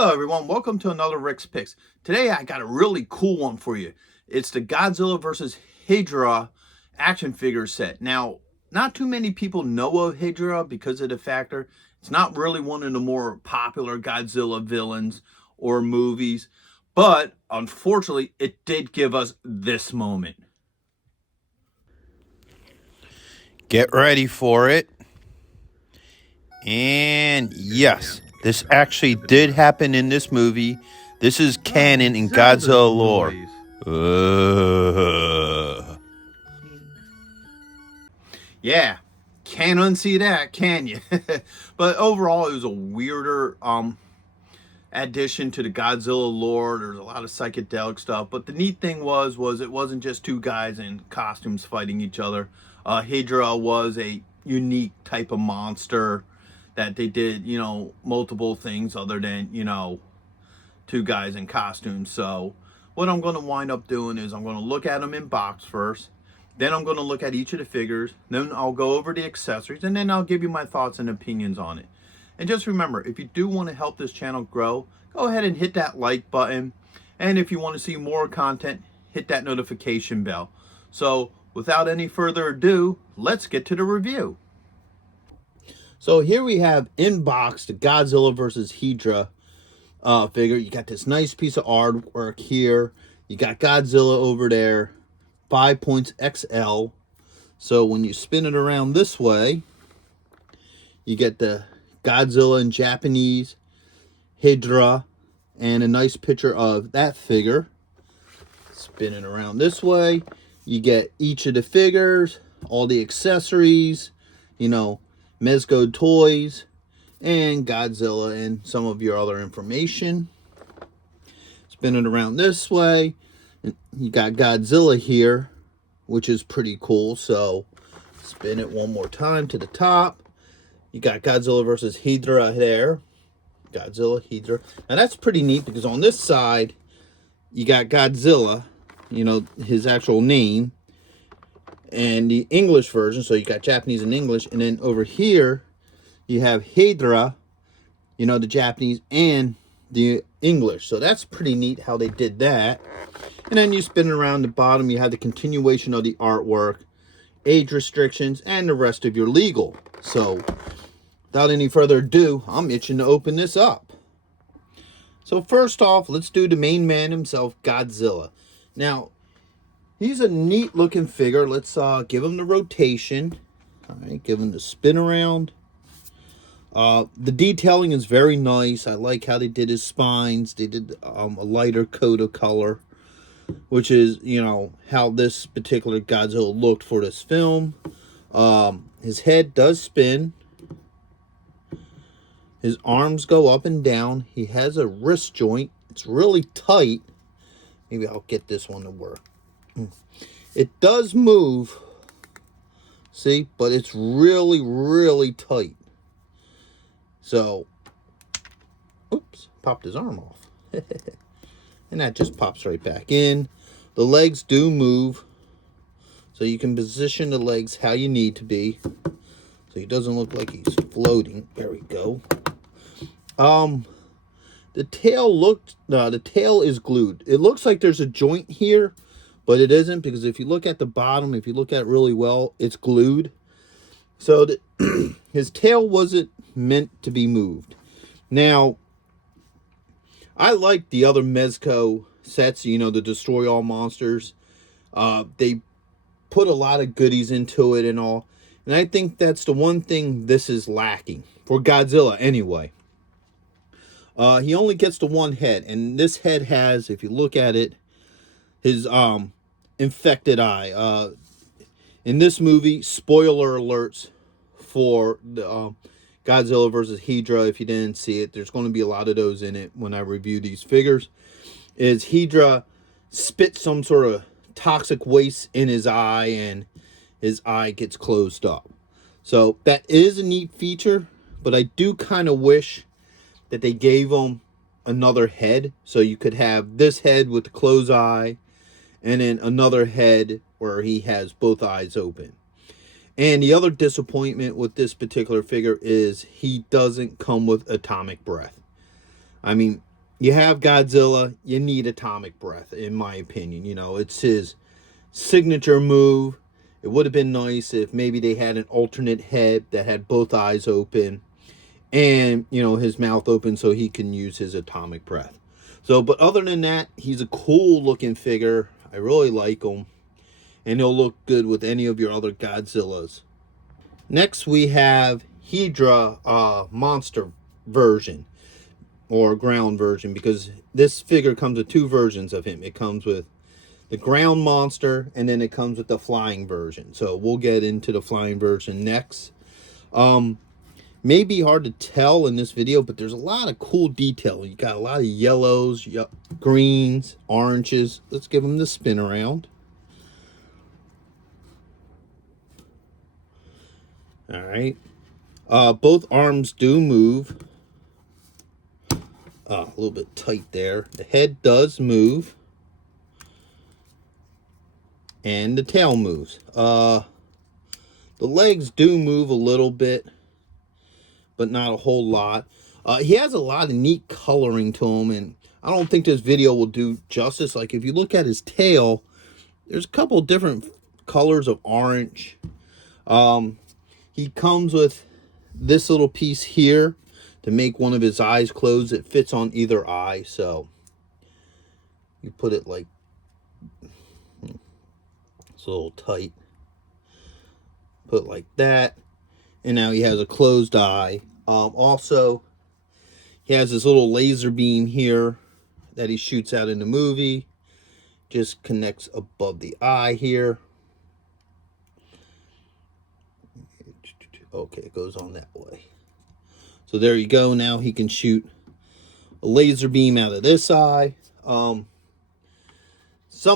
Hello everyone, welcome to another Rick's Picks. Today I got a really cool one for you. It's the Godzilla vs. Hedorah action figure set. Now, not too many people know of Hedorah because of the factor it's not really one of the more popular Godzilla villains or movies, but unfortunately it did give us this moment. Get ready for it. And yes, this actually did happen in this movie. This is canon in Godzilla lore. Yeah, can't unsee that, can you? But overall, it was a weirder addition to the Godzilla lore. There's a lot of psychedelic stuff, but the neat thing was it wasn't just two guys in costumes fighting each other. Hedorah was a unique type of monster that they did, multiple things other than, two guys in costumes. So what I'm going to wind up doing is I'm going to look at them in box first. Then I'm going to look at each of the figures. Then I'll go over the accessories. And then I'll give you my thoughts and opinions on it. And just remember, if you do want to help this channel grow, go ahead and hit that like button. And if you want to see more content, hit that notification bell. So without any further ado, let's get to the review. So here we have in box the Godzilla vs. Hedorah figure. You got this nice piece of artwork here. You got Godzilla over there, 5 points XL. So when you spin it around this way, you get the Godzilla in Japanese, Hedorah, and a nice picture of that figure. Spin it around this way, you get each of the figures, all the accessories, Mezco Toyz, and Godzilla, and some of your other information. Spin it around this way, and you got Godzilla here, which is pretty cool. So spin it one more time to the top. You got Godzilla versus Hedorah there. Godzilla, Hedorah. Now that's pretty neat because on this side, you got Godzilla, his actual name, and the English version. So you got Japanese and English. And then over here, you have Hedorah, the Japanese and the English. So that's pretty neat how they did that. And then you spin it around the bottom, you have the continuation of the artwork, age restrictions, and the rest of your legal. So without any further ado, I'm itching to open this up. So first off, let's do the main man himself, Godzilla. Now, he's a neat looking figure. Let's give him the rotation. All right, give him the spin around. The detailing is very nice. I like how they did his spines. They did a lighter coat of color, which is, how this particular Godzilla looked for this film. His head does spin. His arms go up and down. He has a wrist joint. It's really tight. Maybe I'll get this one to work. It does move. See? But it's really, really tight. So, oops, popped his arm off. And that just pops right back in. The legs do move. So you can position the legs how you need to be. So he doesn't look like he's floating. There we go. The tail is glued. It looks like there's a joint here, but it isn't, because if you look at the bottom, if you look at it really well, it's glued. So his tail wasn't meant to be moved. Now, I like the other Mezco sets, the Destroy All Monsters. They put a lot of goodies into it and all. And I think that's the one thing this is lacking. For Godzilla, anyway. He only gets the one head. And this head has, if you look at it, his infected eye. In this movie, spoiler alerts for the Godzilla vs. Hedorah. If you didn't see it, there's going to be a lot of those in it when I review these figures. Is Hedorah spit some sort of toxic waste in his eye, and his eye gets closed up. So that is a neat feature, but I do kind of wish that they gave him another head, so you could have this head with the closed eye, and then another head where he has both eyes open. And the other disappointment with this particular figure is he doesn't come with atomic breath. I mean, you have Godzilla, you need atomic breath, in my opinion. You know, it's his signature move. It would have been nice if maybe they had an alternate head that had both eyes open and, you know, his mouth open so he can use his atomic breath. So, but other than that, he's a cool looking figure. I really like him. And he'll look good with any of your other Godzillas. Next, we have Hedorah monster version or ground version, because this figure comes with two versions of him. It comes with the ground monster, and then it comes with the flying version. So we'll get into the flying version next. May be hard to tell in this video, but there's a lot of cool detail. You got a lot of yellows, greens, oranges. Let's give them the spin around. All right. Both arms do move. A little bit tight there. The head does move. And the tail moves. The legs do move a little bit, but not a whole lot. He has a lot of neat coloring to him, and I don't think this video will do justice. Like, if you look at his tail, there's a couple different colors of orange. He comes with this little piece here to make one of his eyes close. It fits on either eye, so you put it like, it's a little tight. Put it like that, and now he has a closed eye. Also, he has this little laser beam here that he shoots out in the movie. Just connects above the eye here. Okay, it goes on that way. So there you go. Now he can shoot a laser beam out of this eye. Some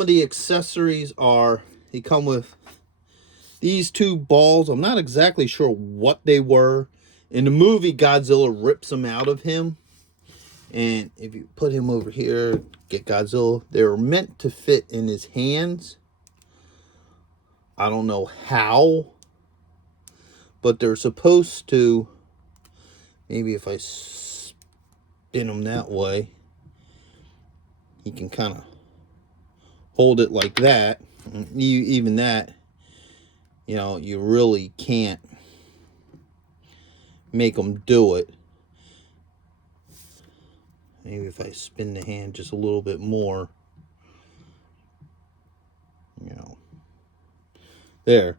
of the accessories are, they come with these two balls. I'm not exactly sure what they were. In the movie, Godzilla rips them out of him. And if you put him over here, get Godzilla, they're meant to fit in his hands. I don't know how, but they're supposed to. Maybe if I spin him that way, he can kind of hold it like that. Even that, you know, you really can't make him do it. Maybe if I spin the hand just a little bit more, you know, there.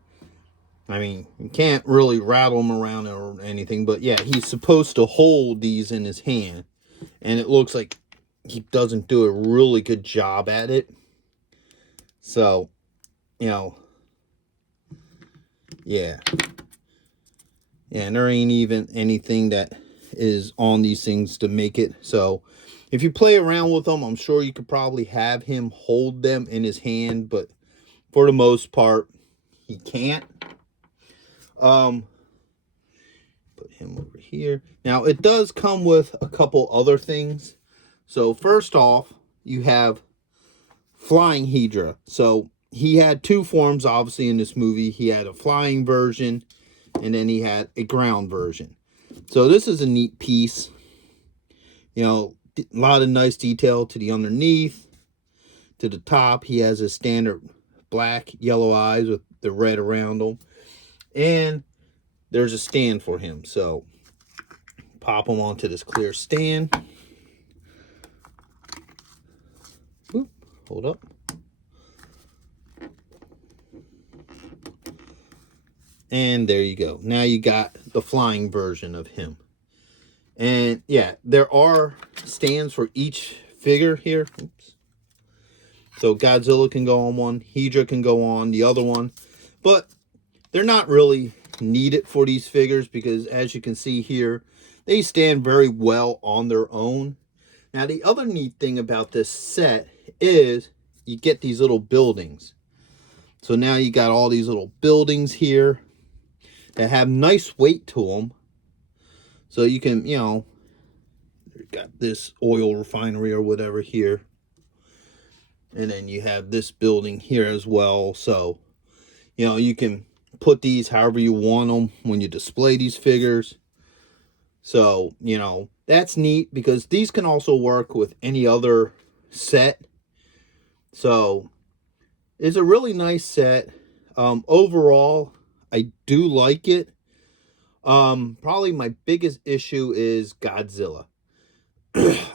I mean, you can't really rattle him around or anything, but yeah, he's supposed to hold these in his hand, and it looks like he doesn't do a really good job at it. So, you know, yeah. Yeah, and there ain't even anything that is on these things to make it. So, if you play around with them, I'm sure you could probably have him hold them in his hand, but for the most part, he can't. Put him over here. Now, it does come with a couple other things. So, first off, you have Flying Hedorah. So, he had two forms, obviously, in this movie. He had a flying version, and then he had a ground version. So, this is a neat piece. You know, a lot of nice detail to the underneath. To the top, he has his standard black, yellow eyes with the red around them. And there's a stand for him. So, pop him onto this clear stand. Oop, hold up. And there you go. Now you got the flying version of him. And yeah, there are stands for each figure here. Oops. So Godzilla can go on one, Hedorah can go on the other one. But they're not really needed for these figures because, as you can see here, they stand very well on their own. Now, the other neat thing about this set is you get these little buildings. So now you got all these little buildings here that have nice weight to them. So you can, you know, you got this oil refinery or whatever here. And then you have this building here as well. So, you know, you can put these however you want them when you display these figures. So, you know, that's neat because these can also work with any other set. So it's a really nice set. Overall, I do like it. Probably my biggest issue is Godzilla.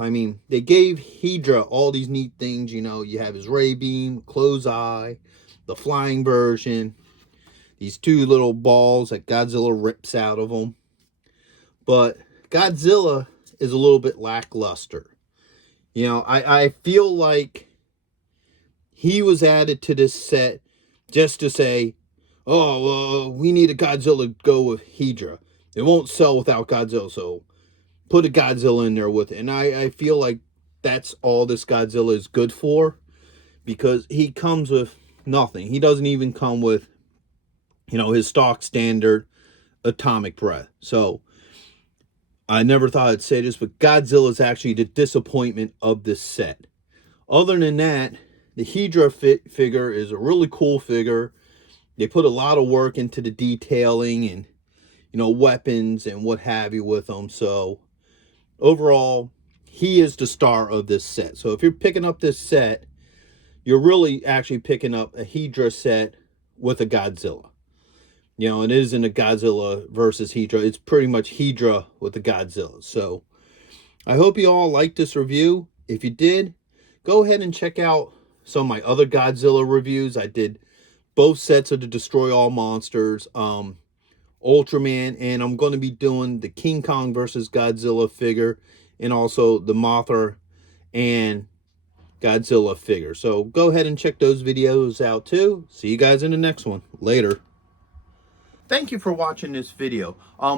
I mean, they gave Hedorah all these neat things. You know, you have his ray beam, close eye, the flying version, these two little balls that Godzilla rips out of him. But Godzilla is a little bit lackluster. You know, I feel like he was added to this set just to say, oh, we need a Godzilla to go with Hedorah. It won't sell without Godzilla, so put a Godzilla in there with it. And I feel like that's all this Godzilla is good for, because he comes with nothing. He doesn't even come with, you know, his stock standard atomic breath. So I never thought I'd say this, but Godzilla is actually the disappointment of this set. Other than that, the Hedorah figure is a really cool figure. They put a lot of work into the detailing and, you know, weapons and what have you with them. So overall, he is the star of this set. So if you're picking up this set, you're really actually picking up a Hedorah set with a Godzilla. You know, it isn't a Godzilla versus Hedorah. It's pretty much Hedorah with a Godzilla. So I hope you all liked this review. If you did, go ahead and check out some of my other Godzilla reviews. I did both sets of the Destroy All Monsters, Ultraman, and I'm going to be doing the King Kong versus Godzilla figure, and also the Mothra and Godzilla figure. So go ahead and check those videos out too. See you guys in the next one. Later. Thank you for watching this video.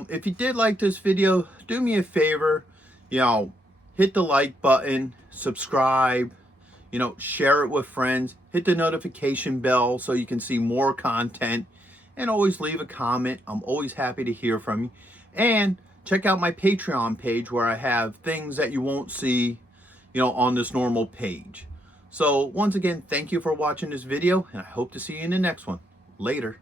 If you did like this video, do me a favor, you know, hit the like button, subscribe, you know, share it with friends, hit the notification bell so you can see more content, and always leave a comment. I'm always happy to hear from you. And check out my Patreon page where I have things that you won't see, you know, on this normal page. So once again, thank you for watching this video, and I hope to see you in the next one. Later.